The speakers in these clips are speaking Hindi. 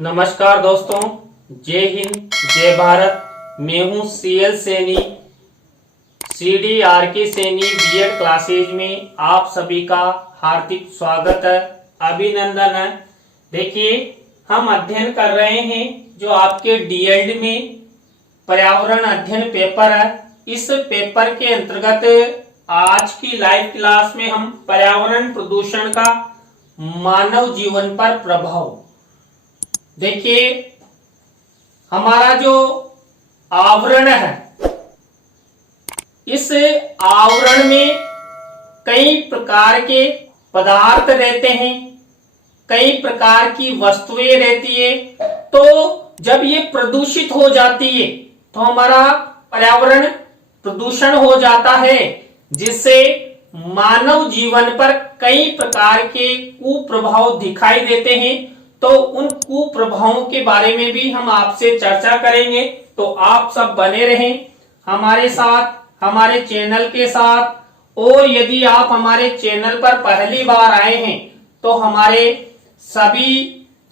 नमस्कार दोस्तों, जय हिंद, जय भारत। मैं हूं CL Saini, CDRK Saini BEd classes में आप सभी का हार्दिक स्वागत है, अभिनंदन है। देखिए, हम अध्ययन कर रहे हैं जो आपके डीएलडी में पर्यावरण अध्ययन पेपर है। इस पेपर के अंतर्गत आज की लाइव क्लास में हम पर्यावरण प्रदूषण का मानव जीवन पर प्रभाव, देखिए हमारा जो आवरण है, इस आवरण में कई प्रकार के पदार्थ रहते हैं, कई प्रकार की वस्तुएं रहती है। तो जब ये प्रदूषित हो जाती है तो हमारा पर्यावरण प्रदूषण हो जाता है, जिससे मानव जीवन पर कई प्रकार के कुप्रभाव दिखाई देते हैं। तो उन कुप्रभावों के बारे में भी हम आपसे चर्चा करेंगे। तो आप सब बने रहें हमारे साथ, हमारे चैनल के साथ। और यदि आप हमारे चैनल पर पहली बार आए हैं तो हमारे सभी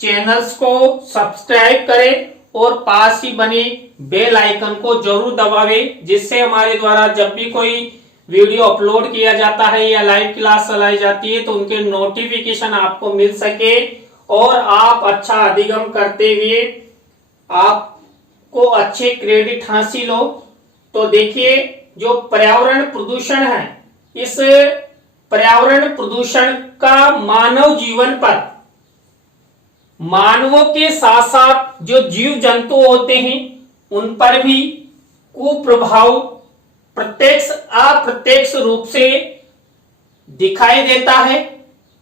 चैनल्स को सब्सक्राइब करें और पास ही बने बेल आइकन को जरूर दबावें, जिससे हमारे द्वारा जब भी कोई वीडियो अपलोड किया जाता है या लाइव क्लास चलाई जाती है तो उनके नोटिफिकेशन आपको मिल सके और आप अच्छा अधिगम करते हुए आपको अच्छे क्रेडिट हासिल हो। तो देखिए, जो पर्यावरण प्रदूषण है, इस पर्यावरण प्रदूषण का मानव जीवन पर, मानवों के साथ साथ जो जीव जंतु होते हैं उन पर भी कुप्रभाव प्रत्यक्ष अप्रत्यक्ष रूप से दिखाई देता है।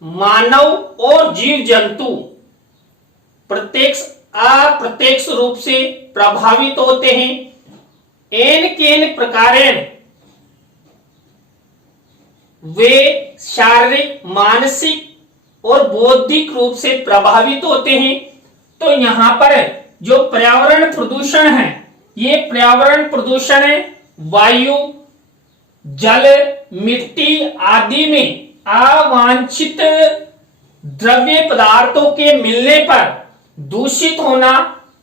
मानव और जीव जंतु प्रत्यक्ष अप्रत्यक्ष रूप से प्रभावित होते हैं। एन केन प्रकारेण वे शारीरिक, मानसिक और बौद्धिक रूप से प्रभावित होते हैं। तो यहाँ पर जो पर्यावरण प्रदूषण है, ये पर्यावरण प्रदूषण वायु, जल, मिट्टी आदि में अवांछित द्रव्य पदार्थों के मिलने पर दूषित होना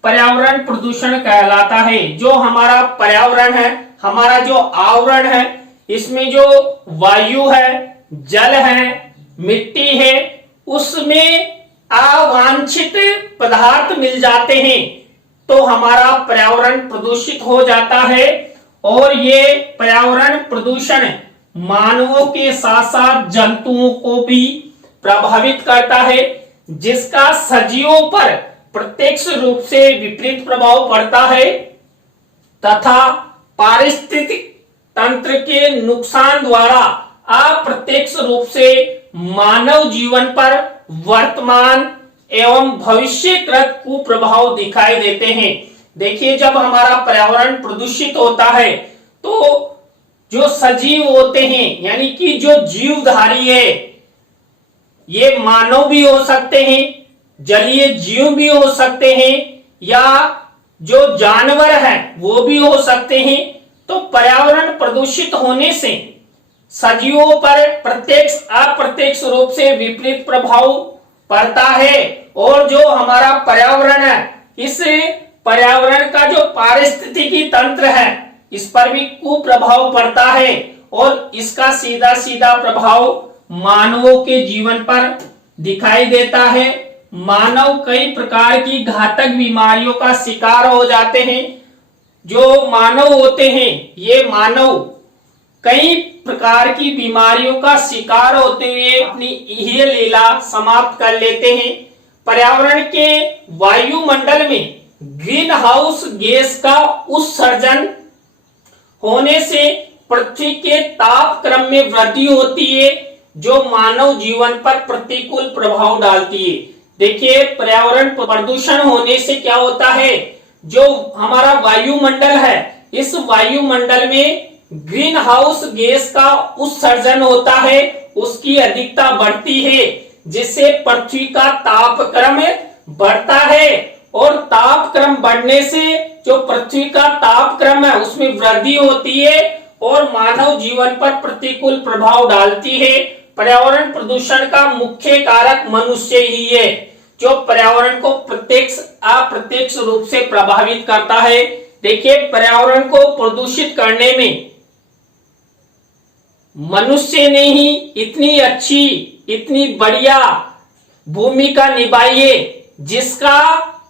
पर्यावरण प्रदूषण कहलाता है। जो हमारा पर्यावरण है, हमारा जो आवरण है, इसमें जो वायु है, जल है, मिट्टी है, उसमें अवांछित पदार्थ मिल जाते हैं तो हमारा पर्यावरण प्रदूषित हो जाता है। और ये पर्यावरण प्रदूषण मानवों के साथ साथ जंतुओं को भी प्रभावित करता है, जिसका सजीवों पर प्रत्यक्ष रूप से विपरीत प्रभाव पड़ता है तथा पारिस्थितिक तंत्र के नुकसान द्वारा अप्रत्यक्ष रूप से मानव जीवन पर वर्तमान एवं भविष्यकृत कुप्रभाव दिखाई देते हैं। देखिए, जब हमारा पर्यावरण प्रदूषित होता है तो जो सजीव होते हैं, यानी कि जो जीवधारी है, ये मानव भी हो सकते हैं, जलीय जीव भी हो सकते हैं, या जो जानवर हैं वो भी हो सकते हैं। तो पर्यावरण प्रदूषित होने से सजीवों पर प्रत्यक्ष अप्रत्यक्ष रूप से विपरीत प्रभाव पड़ता है। और जो हमारा पर्यावरण है, इस पर्यावरण का जो पारिस्थितिकी तंत्र है, इस पर भी कुप्रभाव पड़ता है और इसका सीधा सीधा प्रभाव मानवों के जीवन पर दिखाई देता है। मानव कई प्रकार की घातक बीमारियों का शिकार हो जाते हैं। जो मानव होते हैं, ये मानव कई प्रकार की बीमारियों का शिकार होते हुए अपनी यह लीला समाप्त कर लेते हैं। पर्यावरण के वायुमंडल में ग्रीन हाउस गैस का उत्सर्जन होने से पृथ्वी के तापक्रम में वृद्धि होती है, जो मानव जीवन पर प्रतिकूल प्रभाव डालती है। देखिए, पर्यावरण प्रदूषण होने से क्या होता है, जो हमारा वायुमंडल है, इस वायुमंडल में ग्रीन हाउस गैस का उत्सर्जन होता है, उसकी अधिकता बढ़ती है, जिससे पृथ्वी का तापक्रम बढ़ता है। और तापक्रम बढ़ने से जो पृथ्वी का तापक्रम है उसमें वृद्धि होती है और मानव जीवन पर प्रतिकूल प्रभाव डालती है। पर्यावरण प्रदूषण का मुख्य कारक मनुष्य ही है, जो पर्यावरण को प्रत्यक्ष अप्रत्यक्ष रूप से प्रभावित करता है। देखिए, पर्यावरण को प्रदूषित करने में मनुष्य ने ही इतनी अच्छी, इतनी बढ़िया भूमिका निभाई है, जिसका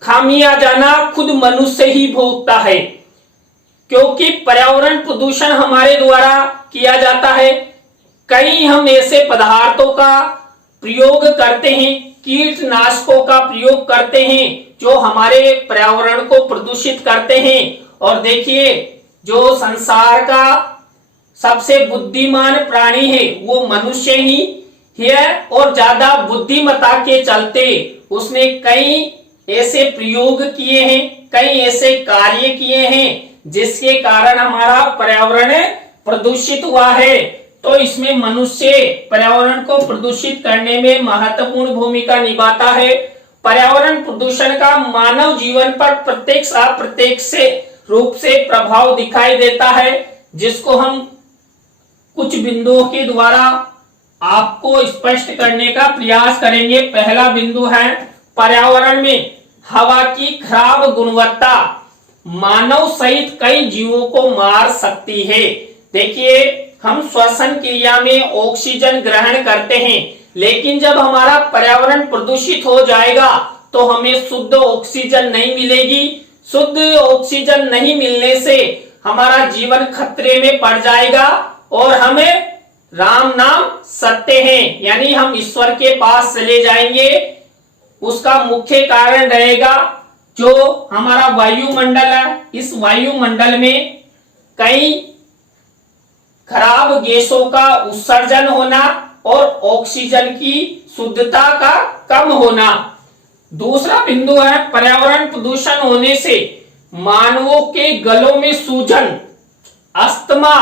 खामियाजाना खुद मनुष्य ही भोगता है। क्योंकि पर्यावरण प्रदूषण हमारे द्वारा किया जाता है। कई हम ऐसे पदार्थों का प्रयोग करते हैं, कीटनाशकों का प्रयोग करते हैं, जो हमारे पर्यावरण को प्रदूषित करते हैं। और देखिए, जो संसार का सबसे बुद्धिमान प्राणी है वो मनुष्य ही है, और ज्यादा बुद्धिमत्ता के चलते उसने कई ऐसे प्रयोग किए हैं, कई ऐसे कार्य किए हैं, जिसके कारण हमारा पर्यावरण प्रदूषित हुआ है। तो इसमें मनुष्य पर्यावरण को प्रदूषित करने में महत्वपूर्ण भूमिका निभाता है। पर्यावरण प्रदूषण का मानव जीवन पर प्रत्यक्ष अप्रत्यक्ष रूप से प्रभाव दिखाई देता है, जिसको हम कुछ बिंदुओं के द्वारा आपको स्पष्ट करने का प्रयास करेंगे। पहला बिंदु है, पर्यावरण में हवा की खराब गुणवत्ता मानव सहित कई जीवों को मार सकती है। देखिए, हम श्वसन क्रिया में ऑक्सीजन ग्रहण करते हैं, लेकिन जब हमारा पर्यावरण प्रदूषित हो जाएगा तो हमें शुद्ध ऑक्सीजन नहीं मिलेगी। शुद्ध ऑक्सीजन नहीं मिलने से हमारा जीवन खतरे में पड़ जाएगा और हमें राम नाम सत्य है, यानी हम ईश्वर के पास चले जाएंगे। उसका मुख्य कारण रहेगा जो हमारा वायुमंडल है। इस वायुमंडल में कई खराब गैसों का उत्सर्जन होना और ऑक्सीजन की शुद्धता का कम होना। दूसरा बिंदु है, पर्यावरण प्रदूषण होने से मानवों के गलों में सूजन, अस्थमा,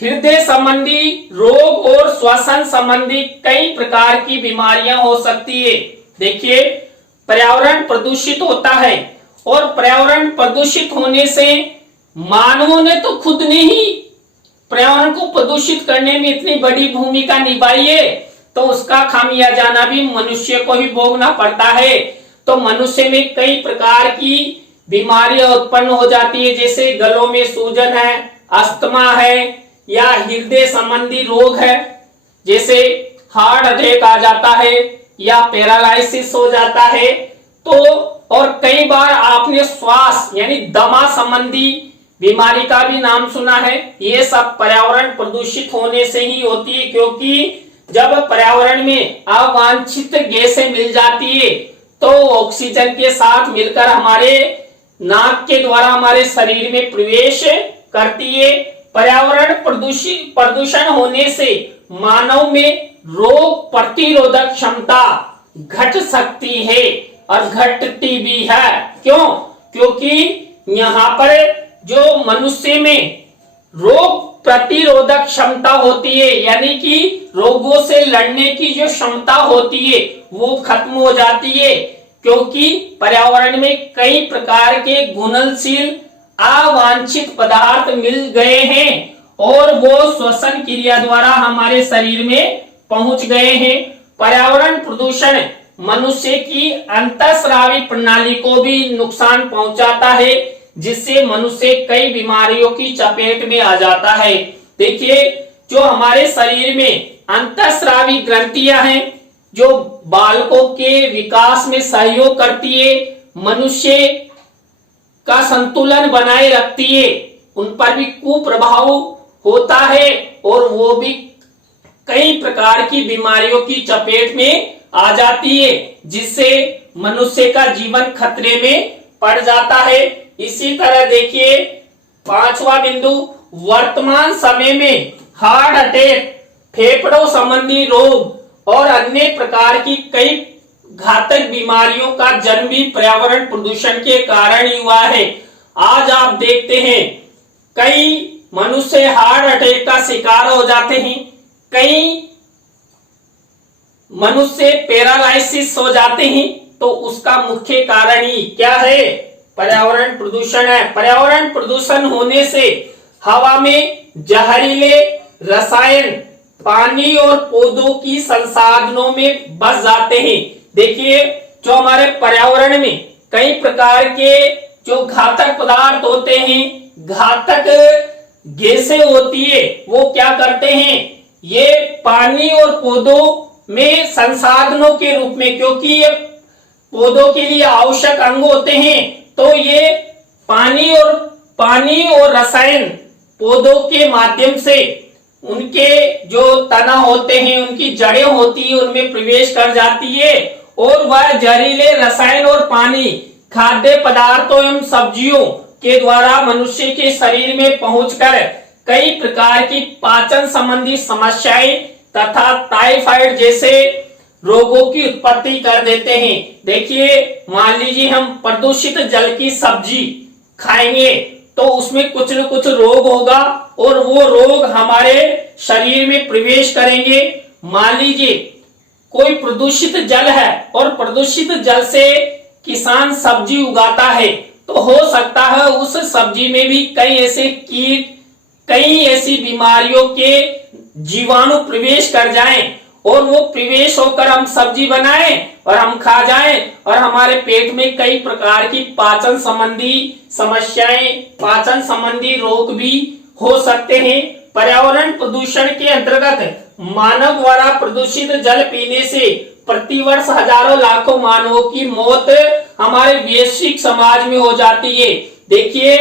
हृदय संबंधी रोग और श्वसन संबंधी कई प्रकार की बीमारियां हो सकती है। देखिए, पर्यावरण प्रदूषित होता है और पर्यावरण प्रदूषित होने से मानवों ने तो खुद ने ही पर्यावरण को प्रदूषित करने में इतनी बड़ी भूमिका निभाई है, तो उसका खामियाजाना भी मनुष्य को ही भोगना पड़ता है। तो मनुष्य में कई प्रकार की बीमारियां उत्पन्न हो जाती है, जैसे गलों में सूजन है, अस्थमा है, या हृदय संबंधी रोग है, जैसे हार्ट अटैक आ जाता है या पैरालाइसिस हो जाता है। तो और कई बार आपने श्वास यानी दमा संबंधी बीमारी का भी नाम सुना है। ये सब पर्यावरण प्रदूषित होने से ही होती है, क्योंकि जब पर्यावरण में अवांछित गैसें मिल जाती है तो ऑक्सीजन के साथ मिलकर हमारे नाक के द्वारा हमारे शरीर में प्रवेश करती है। पर्यावरण प्रदूषण होने से मानव में रोग प्रतिरोधक क्षमता घट सकती है और घटती भी है। क्यों? क्योंकि यहाँ पर जो मनुष्य में रोग प्रतिरोधक क्षमता होती है, यानी कि रोगों से लड़ने की जो क्षमता होती है वो खत्म हो जाती है, क्योंकि पर्यावरण में कई प्रकार के घुलनशील अवांछित पदार्थ मिल गए हैं और वो श्वसन क्रिया द्वारा हमारे शरीर में पहुंच गए हैं। पर्यावरण प्रदूषण मनुष्य की अंतःस्रावी प्रणाली को भी नुकसान पहुंचाता है, जिससे मनुष्य कई बीमारियों की चपेट में आ जाता है। देखिए, जो हमारे शरीर में अंतःस्रावी ग्रंथियां हैं, जो बालकों के विकास में सहयोग करती है, मनुष्य का संतुलन बनाए रखती है, उन पर भी कुप्रभाव होता है और वो भी कई प्रकार की बीमारियों की चपेट में आ जाती है, जिससे मनुष्य का जीवन खतरे में पड़ जाता है। इसी तरह देखिए, पांचवा बिंदु, वर्तमान समय में हार्ट अटैक, फेफड़ों संबंधी रोग और अन्य प्रकार की कई घातक बीमारियों का जन्म भी पर्यावरण प्रदूषण के कारण ही हुआ है। आज आप देखते हैं कई मनुष्य हार्ट अटैक का शिकार हो जाते हैं, कई मनुष्य पैरालाइसिस हो जाते हैं। तो उसका मुख्य कारण ही क्या है? पर्यावरण प्रदूषण है। पर्यावरण प्रदूषण होने से हवा में जहरीले रसायन पानी और पौधों की संसाधनों में बस जाते हैं। देखिए, जो हमारे पर्यावरण में कई प्रकार के जो घातक पदार्थ होते हैं, घातक गैसें होती है, वो क्या करते हैं, ये पानी और पौधों में संसाधनों के रूप में, क्योंकि ये पौधों के लिए आवश्यक अंग होते हैं, तो ये पानी और रसायन पौधों के माध्यम से उनके जो तना होते हैं, उनकी जड़ें होती है, उनमें प्रवेश कर जाती है और वह जहरीले रसायन और पानी खाद्य पदार्थों एवं सब्जियों के द्वारा मनुष्य के शरीर में पहुंचकर कई प्रकार की पाचन संबंधी समस्याएं तथा टाइफाइड जैसे रोगों की उत्पत्ति कर देते हैं। देखिए, मान लीजिए हम प्रदूषित जल की सब्जी खाएंगे तो उसमें कुछ न कुछ रोग होगा और वो रोग हमारे शरीर में प्रवेश करेंगे। मान लीजिए कोई प्रदूषित जल है और प्रदूषित जल से किसान सब्जी उगाता है, तो हो सकता है उस सब्जी में भी कई ऐसे कीट, कई ऐसी बीमारियों के जीवाणु प्रवेश कर जाएं और वो प्रवेश होकर हम सब्जी बनाएं और हम खा जाएं और हमारे पेट में कई प्रकार की पाचन संबंधी समस्याएं, पाचन संबंधी रोग भी हो सकते हैं। पर्यावरण प्रदूषण के अंतर्गत मानव द्वारा प्रदूषित जल पीने से प्रतिवर्ष हजारों लाखों मानवों की मौत हमारे वैश्विक समाज में हो जाती है। देखिए,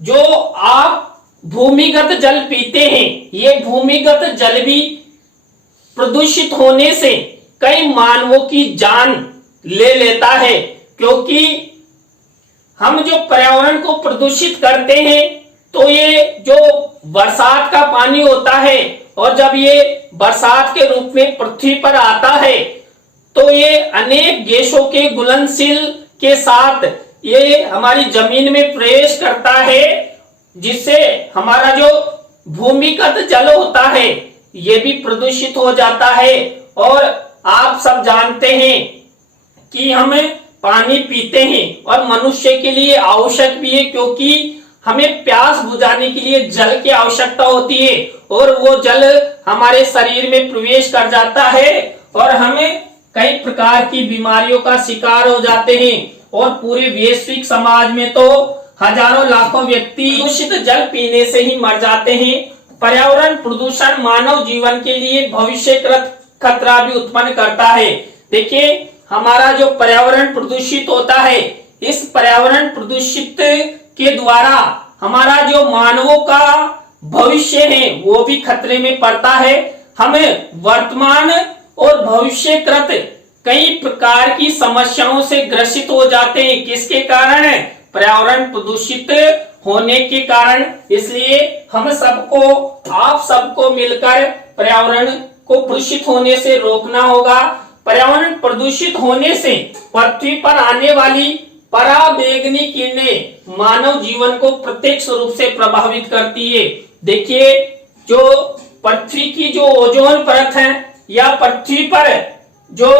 जो आप भूमिगत जल पीते हैं, ये भूमिगत जल भी प्रदूषित होने से कई मानवों की जान ले लेता है, क्योंकि हम जो पर्यावरण को प्रदूषित करते हैं, तो ये जो बरसात का पानी होता है और जब ये बरसात के रूप में पृथ्वी पर आता है, तो ये अनेक गैसों के घुलनशील के साथ ये हमारी जमीन में प्रवेश करता है, जिससे हमारा जो भूमिगत जल होता है ये भी प्रदूषित हो जाता है। और आप सब जानते हैं कि हम पानी पीते हैं और मनुष्य के लिए आवश्यक भी है, क्योंकि हमें प्यास बुझाने के लिए जल की आवश्यकता होती है और वो जल हमारे शरीर में प्रवेश कर जाता है और हमें कई प्रकार की बीमारियों का शिकार हो जाते हैं। और पूरे वैश्विक समाज में तो हजारों लाखों व्यक्ति दूषित जल पीने से ही मर जाते हैं। पर्यावरण प्रदूषण मानव जीवन के लिए भविष्यकृत खतरा भी उत्पन्न करता है। देखिए, हमारा जो पर्यावरण प्रदूषित होता है, इस पर्यावरण प्रदूषित के द्वारा हमारा जो मानवों का भविष्य है वो भी खतरे में पड़ता है। हमें वर्तमान और भविष्यकृत कई प्रकार की समस्याओं से ग्रसित हो जाते हैं। किसके कारण? पर्यावरण प्रदूषित होने के कारण। इसलिए हम सबको, आप सबको मिलकर पर्यावरण को प्रदूषित होने से रोकना होगा। पर्यावरण प्रदूषित होने से पृथ्वी पर आने वाली पराबैंगनी किरणें मानव जीवन को प्रत्यक्ष रूप से प्रभावित करती है। देखिए, जो पृथ्वी की जो ओजोन परत है या पृथ्वी पर जो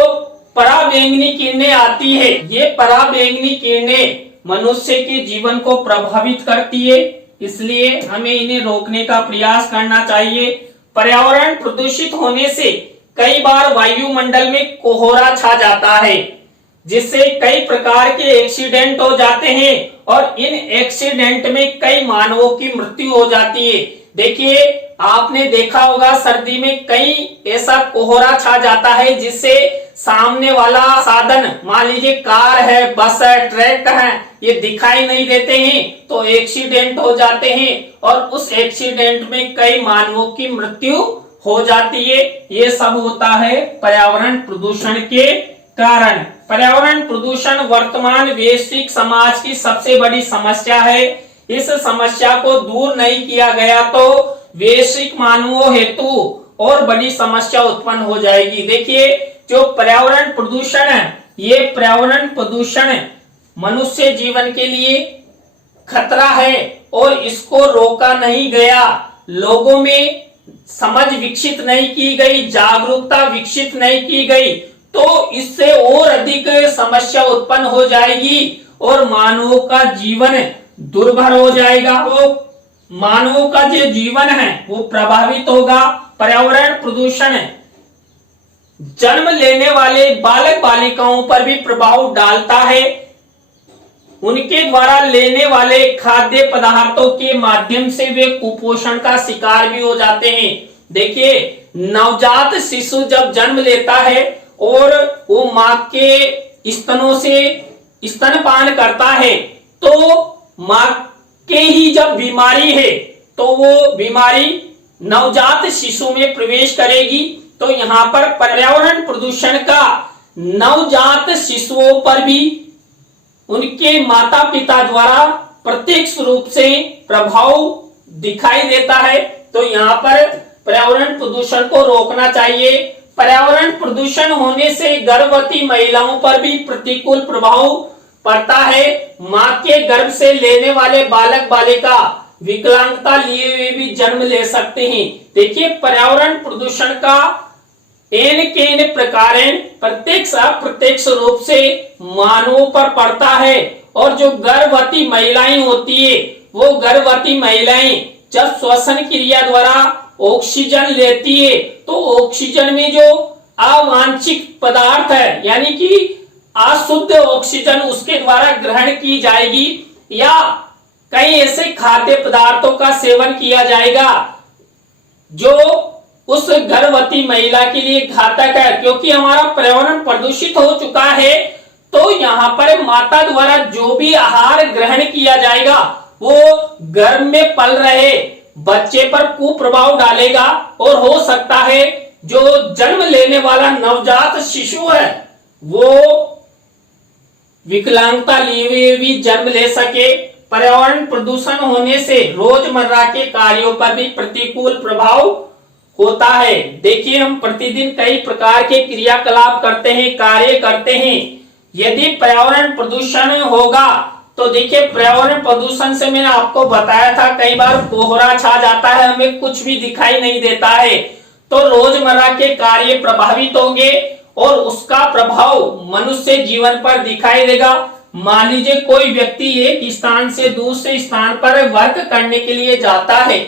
पराबैंगनी किरणें आती है, ये पराबैंगनी किरणें मनुष्य के जीवन को प्रभावित करती है। इसलिए हमें इन्हें रोकने का प्रयास करना चाहिए। पर्यावरण प्रदूषित होने से कई बार वायुमंडल में कोहरा छा जाता है, जिससे कई प्रकार के एक्सीडेंट हो जाते हैं और इन एक्सीडेंट में कई मानवों की मृत्यु हो जाती है। देखिए, आपने देखा होगा सर्दी में कई ऐसा कोहरा छा जाता है जिससे सामने वाला साधन, मान लीजिए कार है, बस है, ट्रक है, ये दिखाई नहीं देते हैं तो एक्सीडेंट हो जाते हैं और उस एक्सीडेंट में कई मानवों की मृत्यु हो जाती है। ये सब होता है पर्यावरण प्रदूषण के कारण। पर्यावरण प्रदूषण वर्तमान वैश्विक समाज की सबसे बड़ी समस्या है। इस समस्या को दूर नहीं किया गया तो वैश्विक मानवों हेतु और बड़ी समस्या उत्पन्न हो जाएगी। देखिए, जो पर्यावरण प्रदूषण है, ये पर्यावरण प्रदूषण मनुष्य जीवन के लिए खतरा है और इसको रोका नहीं गया, लोगों में समझ विकसित नहीं की गई, जागरूकता विकसित नहीं की गई, तो इससे और अधिक समस्या उत्पन्न हो जाएगी और मानवों का जीवन दुर्भर हो जाएगा। तो मानवों का जो जीवन है वो प्रभावित होगा। पर्यावरण प्रदूषण जन्म लेने वाले बालक बालिकाओं पर भी प्रभाव डालता है। उनके द्वारा लेने वाले खाद्य पदार्थों के माध्यम से वे कुपोषण का शिकार भी हो जाते हैं। देखिए, नवजात शिशु जब जन्म लेता है और वो मां के स्तनों से स्तनपान करता है, तो मां के ही जब बीमारी है तो वो बीमारी नवजात शिशु में प्रवेश करेगी। तो यहाँ पर पर्यावरण प्रदूषण का नवजात शिशुओं पर भी उनके माता पिता द्वारा प्रत्यक्ष रूप से प्रभाव दिखाई देता है। तो यहाँ पर पर्यावरण प्रदूषण को रोकना चाहिए। पर्यावरण प्रदूषण होने से गर्भवती महिलाओं पर भी प्रतिकूल प्रभाव पड़ता है। मां के गर्भ से लेने वाले बालक बालिका विकलांगता लिए हुए भी जन्म ले सकते हैं। देखिए, पर्यावरण प्रदूषण का एन के एन प्रकार प्रत्यक्ष अप्रत्यक्ष रूप से मानवों पर पड़ता है। और जो गर्भवती महिलाएं होती है, वो गर्भवती महिलाएं जब श्वसन क्रिया द्वारा ऑक्सीजन लेती है, तो ऑक्सीजन में जो अवांछित पदार्थ है, यानी कि अशुद्ध ऑक्सीजन उसके द्वारा ग्रहण की जाएगी, या कई ऐसे खाद्य पदार्थों का सेवन किया जाएगा जो उस गर्भवती महिला के लिए घातक है। क्योंकि हमारा पर्यावरण प्रदूषित हो चुका है, तो यहाँ पर माता द्वारा जो भी आहार ग्रहण किया जाएगा वो गर्भ में पल रहे बच्चे पर कुप्रभाव डालेगा, और हो सकता है जो जन्म लेने वाला नवजात शिशु है वो विकलांगता लिए हुए भी जन्म ले सके। पर्यावरण प्रदूषण होने से रोजमर्रा के कार्यों पर भी प्रतिकूल प्रभाव होता है। देखिए, हम प्रतिदिन कई प्रकार के क्रियाकलाप करते हैं, कार्य करते हैं। यदि पर्यावरण प्रदूषण होगा तो देखिए, पर्यावरण प्रदूषण से मैंने आपको बताया था कई बार कोहरा छा जाता है, हमें कुछ भी दिखाई नहीं देता है, तो रोजमर्रा के कार्य प्रभावित होंगे और उसका प्रभाव मनुष्य जीवन पर दिखाई देगा। मान लीजिए कोई व्यक्ति एक स्थान से दूसरे स्थान पर वर्क करने के लिए जाता है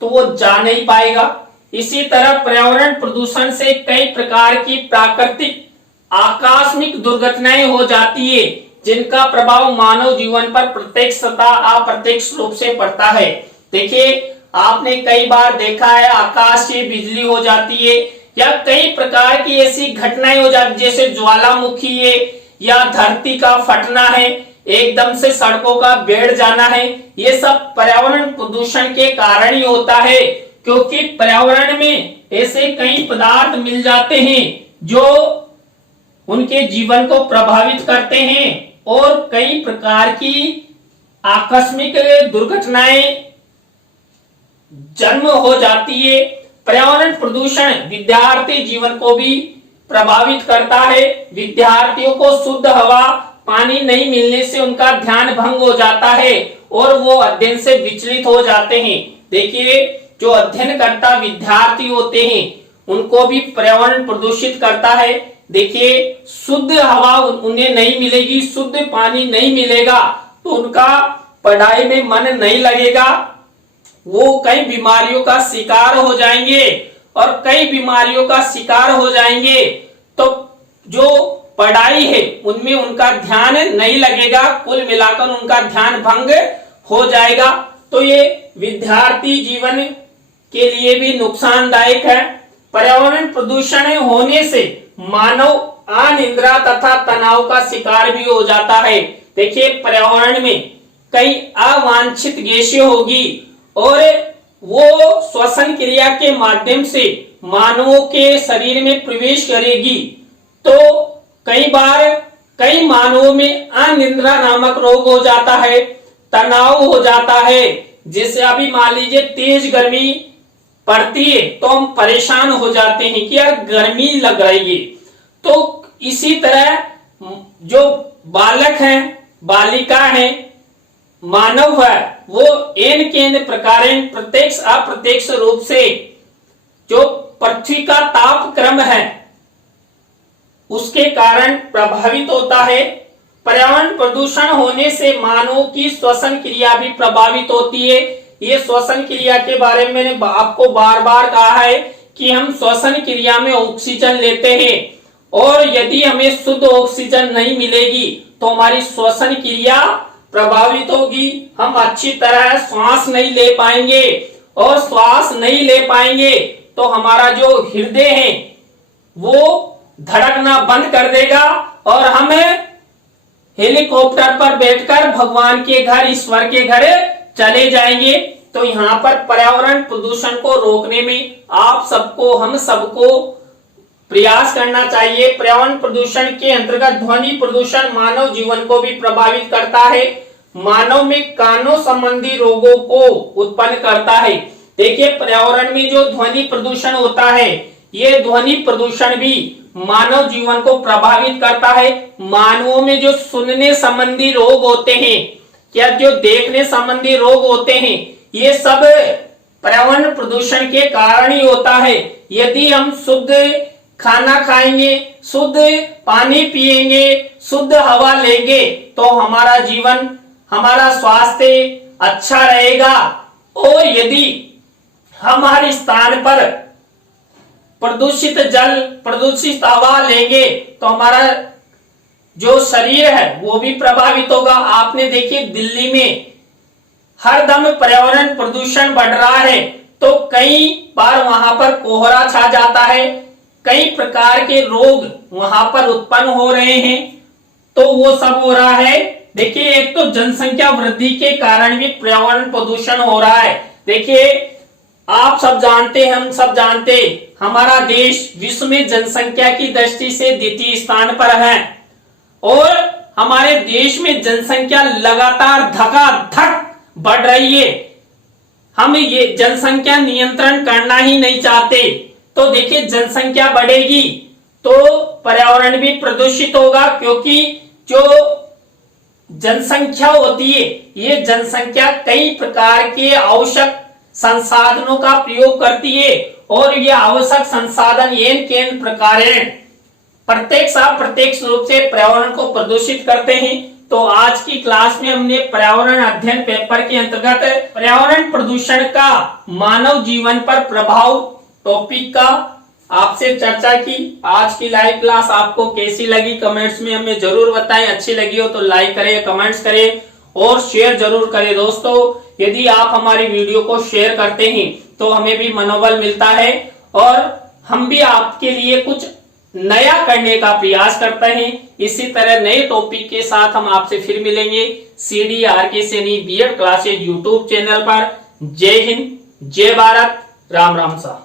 तो वो जा नहीं पाएगा। इसी तरह पर्यावरण प्रदूषण से कई प्रकार की प्राकृतिक आकस्मिक दुर्घटनाएं हो जाती है, जिनका प्रभाव मानव जीवन पर प्रत्यक्ष तथा अप्रत्यक्ष रूप से पड़ता है। देखिए, आपने कई बार देखा है आकाश से बिजली हो जाती है, या कई प्रकार की ऐसी घटनाएं हो जाती, जैसे ज्वालामुखी है, या धरती का फटना है, एकदम से सड़कों का बैठ जाना है। ये सब पर्यावरण प्रदूषण के कारण ही होता है, क्योंकि पर्यावरण में ऐसे कई पदार्थ मिल जाते हैं जो उनके जीवन को प्रभावित करते हैं, और कई प्रकार की आकस्मिक दुर्घटनाएं जन्म हो जाती है। पर्यावरण प्रदूषण विद्यार्थी जीवन को भी प्रभावित करता है। विद्यार्थियों को शुद्ध हवा पानी नहीं मिलने से उनका ध्यान भंग हो जाता है और वो अध्ययन से विचलित हो जाते हैं। देखिए, जो अध्ययन करता विद्यार्थी होते हैं उनको भी पर्यावरण प्रदूषित करता है। देखिए, शुद्ध हवा उन्हें नहीं मिलेगी, शुद्ध पानी नहीं मिलेगा, तो उनका पढ़ाई में मन नहीं लगेगा, वो कई बीमारियों का शिकार हो जाएंगे, और कई बीमारियों का शिकार हो जाएंगे तो जो पढ़ाई है उनमें उनका ध्यान नहीं लगेगा, कुल मिलाकर उनका ध्यान भंग हो जाएगा। तो ये विद्यार्थी जीवन के लिए भी नुकसानदायक है। पर्यावरण प्रदूषण होने से मानव अनिद्रा तथा तनाव का शिकार भी हो जाता है। देखिए, पर्यावरण में कई अवांछित गैसें होगी और वो श्वसन क्रिया के माध्यम से मानवों के शरीर में प्रवेश करेगी, तो कई बार कई मानवों में अनिद्रा नामक रोग हो जाता है, तनाव हो जाता है। जैसे अभी मान लीजिए तेज गर्मी पड़ती है तो हम परेशान हो जाते हैं कि यार गर्मी लग रही है। तो इसी तरह जो बालक हैं, बालिका हैं, मानव है, वो एन के एन प्रकार प्रत्यक्ष अप्रत्यक्ष रूप से जो पृथ्वी का ताप क्रम है उसके कारण प्रभावित होता है। पर्यावरण प्रदूषण होने से मानवों की श्वसन क्रिया भी प्रभावित होती है। ये श्वसन क्रिया के बारे में मैंने आपको बार बार कहा है कि हम श्वसन क्रिया में ऑक्सीजन लेते हैं, और यदि हमें शुद्ध ऑक्सीजन नहीं मिलेगी तो हमारी श्वसन क्रिया प्रभावित होगी, हम अच्छी तरह श्वास नहीं ले पाएंगे, और श्वास नहीं ले पाएंगे तो हमारा जो हृदय है वो धड़कना बंद कर देगा और हम हेलीकॉप्टर पर बैठकर भगवान के घर, ईश्वर के घर चले जाएंगे। तो यहाँ पर पर्यावरण प्रदूषण को रोकने में आप सबको, हम सबको प्रयास करना चाहिए। पर्यावरण प्रदूषण के अंतर्गत ध्वनि प्रदूषण मानव जीवन को भी प्रभावित करता है, मानव में कानों संबंधी रोगों को उत्पन्न करता है। देखिए, पर्यावरण में जो ध्वनि प्रदूषण होता है, ये ध्वनि प्रदूषण भी मानव जीवन को प्रभावित करता है। मानवों में जो सुनने संबंधी रोग होते हैं या जो देखने संबंधी रोग होते हैं, ये सब पर्यावरण प्रदूषण के कारण ही होता है। यदि हम शुद्ध खाना खाएंगे, शुद्ध पानी पिएंगे, शुद्ध हवा लेंगे तो हमारा जीवन, हमारा स्वास्थ्य अच्छा रहेगा। और यदि हमारे स्थान पर प्रदूषित जल, प्रदूषित हवा लेंगे तो हमारा जो शरीर है वो भी प्रभावित होगा। आपने देखिए, दिल्ली में हर दम पर्यावरण प्रदूषण बढ़ रहा है, तो कई बार वहां पर कोहरा छा जाता है, कई प्रकार के रोग वहां पर उत्पन्न हो रहे हैं। तो वो सब हो रहा है। देखिए, एक तो जनसंख्या वृद्धि के कारण भी पर्यावरण प्रदूषण हो रहा है। देखिए, आप सब जानते, हम सब जानते, हमारा देश विश्व में जनसंख्या की दृष्टि से द्वितीय स्थान पर है, और हमारे देश में जनसंख्या लगातार धकाधक बढ़ रही है। हम ये जनसंख्या नियंत्रण करना ही नहीं चाहते। तो देखिए, जनसंख्या बढ़ेगी तो पर्यावरण भी प्रदूषित होगा, क्योंकि जो जनसंख्या होती है, ये जनसंख्या कई प्रकार के आवश्यक संसाधनों का प्रयोग करती है, और ये आवश्यक संसाधन येन केन प्रकार प्रत्यक्ष अप्रत्यक्ष रूप से पर्यावरण को प्रदूषित करते हैं। तो आज की क्लास में हमने पर्यावरण अध्ययन पेपर के अंतर्गत पर्यावरण प्रदूषण का मानव जीवन पर प्रभाव टॉपिक का आपसे चर्चा की। आज की लाइव क्लास आपको कैसी लगी कमेंट्स में हमें जरूर बताएं। अच्छी लगी हो तो लाइक करें, कमेंट्स करें और शेयर जरूर करें। दोस्तों, यदि आप हमारी वीडियो को शेयर करते हैं तो हमें भी मनोबल मिलता है, और हम भी आपके लिए कुछ नया करने का प्रयास करते हैं। इसी तरह नए टॉपिक के साथ हम आपसे फिर मिलेंगे CDRK Saini BEd classes YouTube channel पर। जय हिंद, जय भारत, राम राम सा।